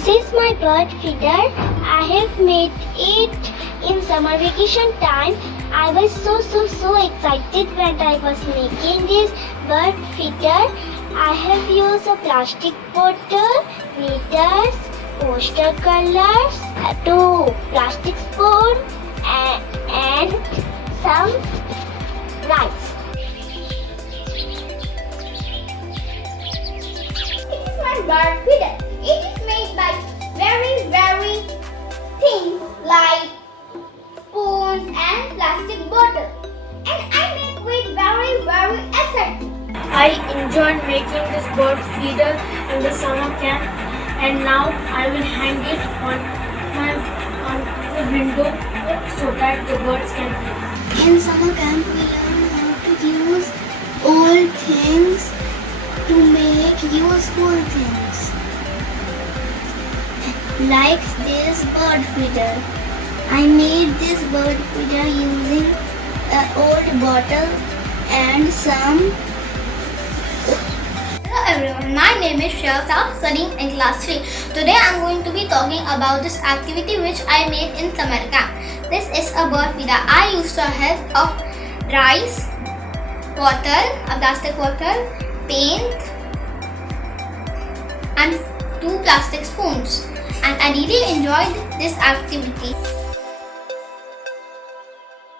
This is my bird feeder. I have made it in summer vacation time. I was so excited when I was making this bird feeder. I have used a plastic bottle, glitters, poster colors, two plastic spoon and some rice. It is my bird feeder. It is made by very things like spoons and plastic bottle. And I make with very effort. I enjoyed making this bird feeder in the summer camp, and now I will hang it on the window so that the birds can fly. In summer camp, we learn how to use old things to make useful things. Like this bird feeder. I made this bird feeder using an old bottle and some. Hello everyone, my name is Shreya, studying in class 3. Today I am going to be talking about this activity which I made in summer camp. This is a bird feeder. I used the help of rice, bottle, a plastic bottle, paint and two plastic spoons. And I really enjoyed this activity.